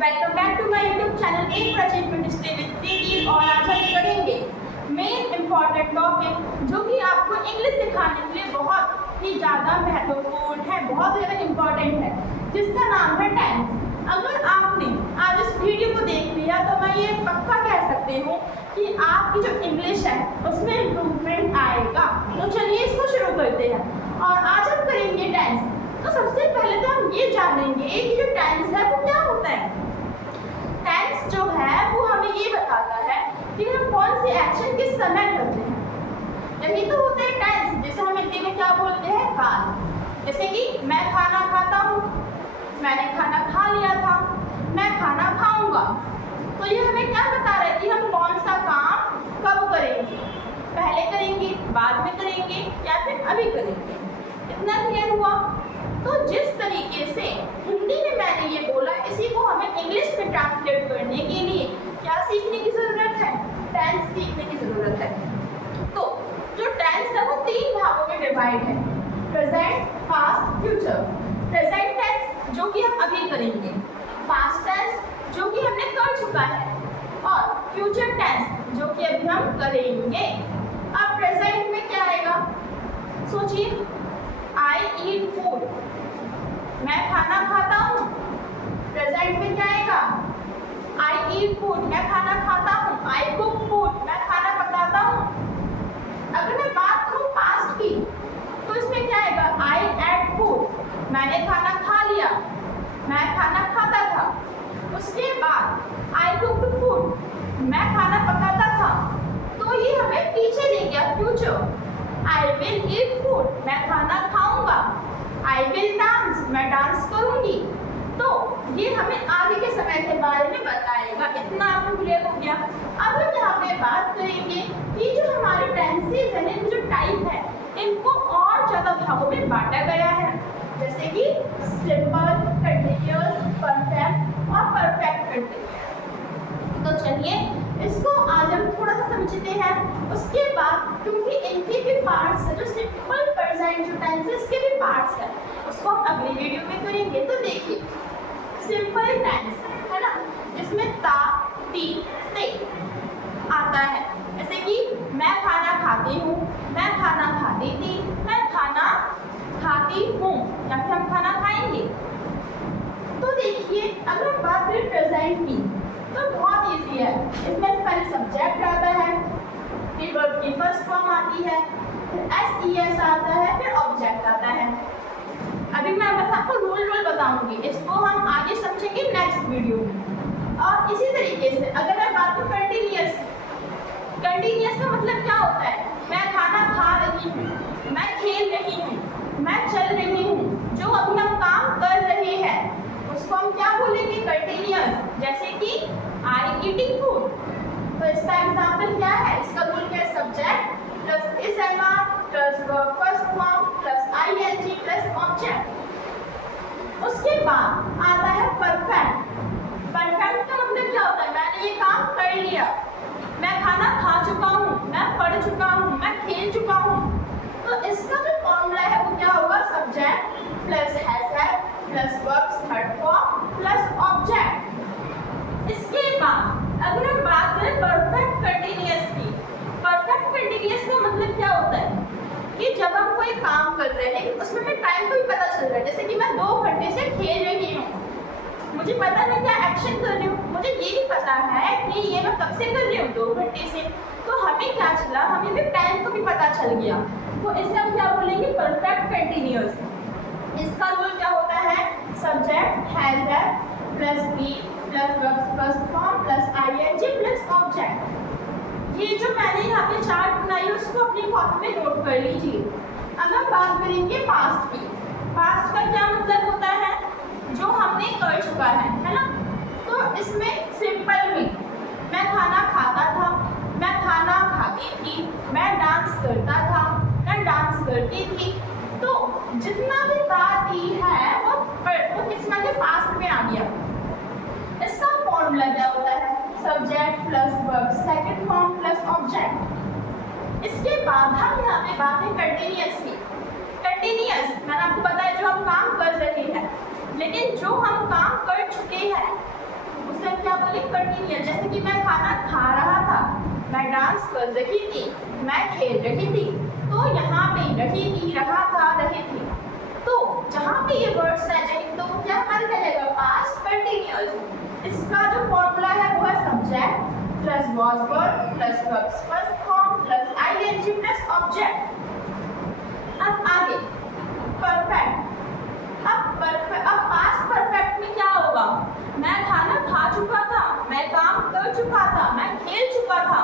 Welcome back to my YouTube channel एक achievement stay with Preeti. और आज हम करेंगे मेन इम्पॉर्टेंट टॉपिक जो कि आपको इंग्लिश सिखाने के लिए बहुत ही ज़्यादा महत्वपूर्ण है, बहुत ज़्यादा इम्पॉर्टेंट है, जिसका नाम है टेंस। अगर आपने आज इस वीडियो को देख लिया तो मैं ये पक्का कह सकती हूँ कि आपकी जो इंग्लिश है उसमें इम्प्रूवमेंट आएगा। तो चलिए इसको शुरू करते हैं और आज हम करेंगे टेंस। तो सबसे पहले तो हम ये जानेंगे कि जो टेंस है वो क्या होता है। टेंस जो है वो हमें ये बताता है कि हम कौन सी एक्शन किस समय करते हैं। यही तो होते हैं टेंस। जैसे हम हिंदी में क्या बोलते हैं, काल। जैसे कि मैं खाना खाता हूँ, मैंने खाना खा लिया था, मैं खाना खाऊंगा। तो ये हमें क्या बता रहा है कि हम कौन सा काम कब करेंगे, पहले करेंगे, बाद में करेंगे या फिर अभी करेंगे। इतना क्लियर हुआ। तो जिस तरीके से हिंदी में मैंने ये बोला, इसी को हमें इंग्लिश में ट्रांसलेट करने के लिए क्या सीखने की ज़रूरत है, टेंस सीखने की ज़रूरत है। तो जो टेंस है वो 3 भागों में डिवाइड है, present, past, future. Present tense जो कि हम अभी करेंगे, पास्ट टेंस जो कि हमने कर चुका है, और फ्यूचर टेंस जो कि अभी हम करेंगे। अब प्रेजेंट में क्या आएगा, सोचिए। आई ईट फूड, मैं खाना खाता हूँ। प्रेजेंट में क्या आएगा, आई ईट फूड, मैं खाना खाता हूँ। आई कुक फूड, मैं खाना पकाता हूँ। अगर मैं बात करूँ पास्ट की तो इसमें क्या आएगा, आई एट फूड, मैंने खाना खा लिया, मैं खाना खाता था। उसके बाद आई कुक्ड फूड, मैं खाना पकाता था। तो ये हमें पीछे ले गया, future. I will eat food, मैं खाना खाऊंगा। आई विल डांस, मैं डांस करूंगी। तो ये हमें आगे के समय के बारे में बताएगा। इतना आपको क्लियर हो गया। अब हम यहाँ पे बात करेंगे कि जो हमारे टेंसेस हैं, इनकी जो टाइप है, इनको और ज़्यादा भागों में बांटा गया है। जैसे कि सिंपल, कंटिन्यूअस, परफेक्ट और परफेक्ट कंटिन्यूअस। तो चलिए इसको आज हम थोड़ा सा समझते हैं। उसके बाद क्योंकि इनके भी पार्ट्स है, जो सिंपल प्रेजेंट जो टेंसेस के भी पार्ट्स है, उसको हम अगली वीडियो में करेंगे। तो देखिए सिंपल टेंस है ना, जिसमें ता, ती, ते आता है। जैसे कि मैं खाना खाती हूँ, मैं खाना खाती थी, मैं खाना खाती हूँ, या फिर हम खाना खाएंगे। तो देखिए अगर हम बात करें प्रेजेंट की तो बहुत इजी है। इसमें पहले सब्जेक्ट आता है, फिर वर्ब की फर्स्ट फॉर्म आती है, फिर एस आता है, फिर ऑब्जेक्ट आता है। अभी मैं बस आपको रूल बताऊंगी, इसको हम आगे समझेंगे नेक्स्ट वीडियो में। और इसी तरीके से अगर मैं बात करूँ कंटिन्यूअस, कंटिन्यूअस का मतलब क्या होता है, मैं खाना खा रही हूँ, मैं खेल रही हूँ, मैं चल रही हूँ। जो अभी हम काम कर रहे हैं उसको हम क्या बोलेंगे, कंटिन्यूअस। जैसे कि आई ईटिंग फूड, तो इसका एग्जाम्पल क्या है, इसका रूल क्या है, subject plus is plus verb first form plus ING plus object. उसके बाद आता है परफेक्ट। परफेक्ट का मतलब क्या होता है, मैंने ये काम कर लिया, मैं खाना खा चुका हूँ, मैं पढ़ चुका हूँ, मैं खेल चुका हूँ। तो इसका जो फॉर्मूला है वो क्या होगा, subject plus has plus verbs third form plus object. इसके बाद अगर हम बात करें परफेक्ट कंटिन्यूअस की, परफेक्ट कंटिन्यूअस का मतलब क्या होता है कि जब हम कोई काम कर रहे हैं उसमें हमें टाइम को भी पता चल रहा है। जैसे कि मैं 2 घंटे से खेल रही हूँ, मुझे पता नहीं क्या एक्शन कर रही हूँ, मुझे ये भी पता है कि ये मैं कब से कर रही हूँ, 2 घंटे से। तो हमें क्या चला, हमें भी टाइम को भी पता चल गया। तो इसे हम क्या बोलेंगे, परफेक्ट कंटिन्यूअस। इसका रूल क्या होता है, subject has plus be plus verb first form plus ING plus object. ये जो मैंने यहाँ पे चार्ट बनाई है उसको अपनी कॉपी में नोट कर लीजिए। अब हम बात करेंगे पास्ट की। पास्ट का क्या मतलब होता है, जो हमने कर चुका है ना। तो इसमें सिंपल में मैं खाना खाता था, मैं खाना खाती थी, मैं डांस करता था, मैं डांस करती थी। तो जितना भी बात ही है वो किसमें के पास्ट में आ गया। इसका फॉर्मूला क्या होता है, subject plus verb second form plus object. इसके बाद हम यहाँ पे बात है कंटिन्यूअस की। कंटिन्यूअस मैंने आपको बताया जो हम काम कर रहे हैं, लेकिन जो हम काम कर चुके हैं उसे हम क्या बोले कंटिन्यूअस। जैसे कि मैं खाना खा रहा था, मैं डांस कर रही थी, मैं खेल रही थी। तो यहाँ पे रही थी, रहा था, रहे थे। तो जहाँ पे ये वर्ड्स आ जाएंगे तो क्या हमारा कहलाएगा पास्ट कंटिन्यूअस। इसका जो फॉर्मूला है वो है subject plus was verb plus verbs first form plus ING plus object. अब आगे परफेक्ट। अब पास्ट परफेक्ट में क्या होगा, मैं खाना खा चुका था, मैं काम कर चुका था, मैं खेल चुका था।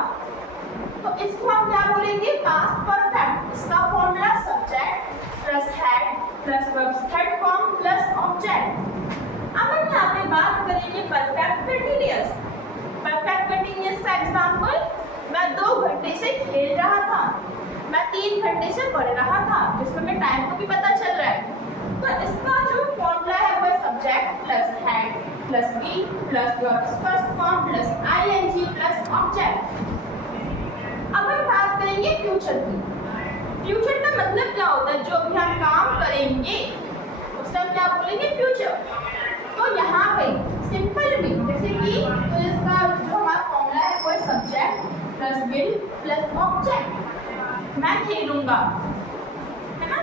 तो इसको हम क्या बोलेंगे पास्ट परफेक्ट। इसका formula subject plus had plus verbs third form plus object. अब हम यहाँ पे बात करेंगे परफेक्ट कंटीन्यूअस। परफेक्ट कंटीन्यूअस का एग्जांपल, मैं 2 घंटे से खेल रहा था, मैं 3 घंटे से पढ़ रहा था, जिसमें मैं टाइम को भी पता चल रहा है। तो इसका जो फॉर्मूला है वो subject plus had plus be plus verbs first form plus ING plus object. अब हम बात करेंगे फ्यूचर की। फ्यूचर का मतलब क्या होता है, जो भी हम काम करेंगे उससे हम क्या बोलेंगे फ्यूचर। तो यहाँ पे सिंपल में जैसे कि तो इसका जो हमारा फॉर्मूला है वो subject plus will plus object. मैं खेलूंगा, है ना।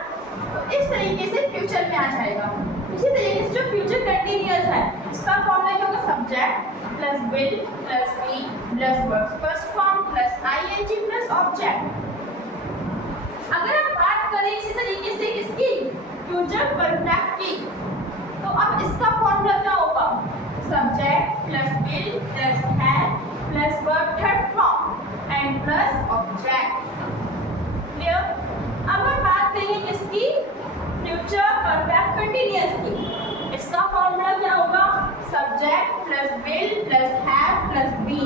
तो इस तरीके से फ्यूचर में आ जाएगा। इसी तरीके से जो फ्यूचर कंटिन्यूअस है इसका फॉर्मूला होगा subject plus will plus be plus verbs first form plus ING plus object. अगर हम बात करें इसी तरीके से किसकी फ्यूचर परफेक्ट की, तो अब इसका फॉर्मूला क्या होगा subject plus will plus had plus verb third form and plus object. Clear. अब हम बात करेंगे किसकी फ्यूचर परफेक्ट कंटीन्यूअस की। इसका फॉर्मूला क्या होगा subject plus will plus have plus be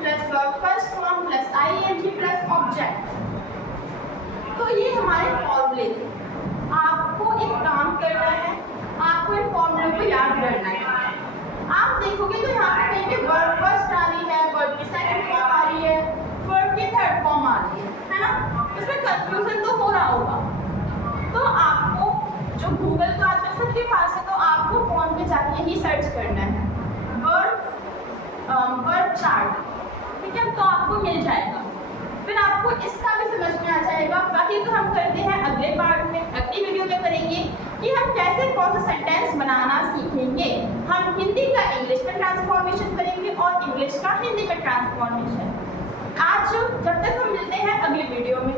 plus verb first form plus ING plus object. तो ये हमारे फॉर्मूले थे। आपको एक काम करना है, आपको इन फॉर्मूलों को याद करना है। आप देखोगे तो यहाँ पे कहीं पे वर्ब फर्स्ट आ रही है, वर्ब की सेकंड फॉर्म आ रही है, वर्ब की थर्ड फॉर्म आ रही है ना। इसमें कंफ्यूजन तो हो रहा होगा। तो आपको जो गूगल का आजकल सबके पास है, तो आपको फोन पे जाके यही सर्च करना है वर्ब चार्ट, ठीक है। तो आपको मिल जाएगा, फिर आपको इसका भी समझ में आ जाएगा। बाकी तो हम करते हैं अगले पार्ट में, अगली वीडियो में करेंगे कि हम कैसे कौन सा सेंटेंस बनाना सीखेंगे। हम हिंदी का इंग्लिश में ट्रांसफॉर्मेशन करेंगे और इंग्लिश का हिंदी में ट्रांसफॉर्मेशन। आज जब तक हम मिलते हैं अगली वीडियो में।